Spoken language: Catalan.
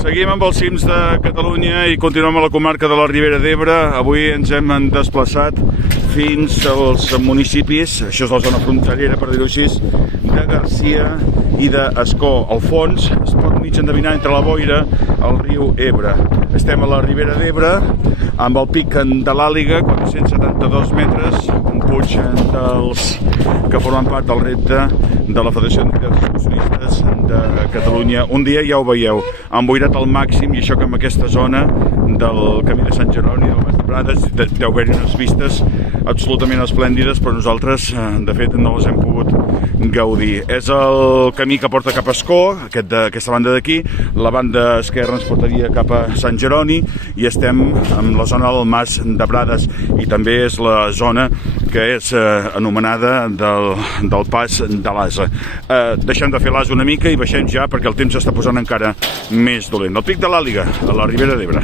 Seguim amb els cims de Catalunya i continuem a la comarca de la Ribera d'Ebre. Avui ens hem desplaçat fins als municipis, això és la zona fronterera, per dir-ho així, de Garcia i d'Escó. Al fons es pot mig endevinar entre la boira el riu Ebre. Estem a la Ribera d'Ebre amb el pic de l'Àliga, 472 metres, un puig dels que formen part del repte de la Federació d'Entitats Excursionistes de Catalunya. Un dia ja ho veieu, emboirat al màxim, i això que en aquesta zona del camí de Sant Jeroni, del Mas de Prades, deu haver-hi unes vistes absolutament esplèndides, però nosaltres, de fet, no les hem pogut gaudir. És el camí que porta cap a Escó, aquesta banda d'aquí, la banda esquerra ens portaria cap a Sant Jeroni, i estem en la zona del Mas de Prades, i també és la zona que és anomenada del Pas de l'Asa. Deixem de fer l'Asa una mica i baixem ja, perquè el temps s'està posant encara més dolent. El pic de l'Àliga, a la Ribera d'Ebre.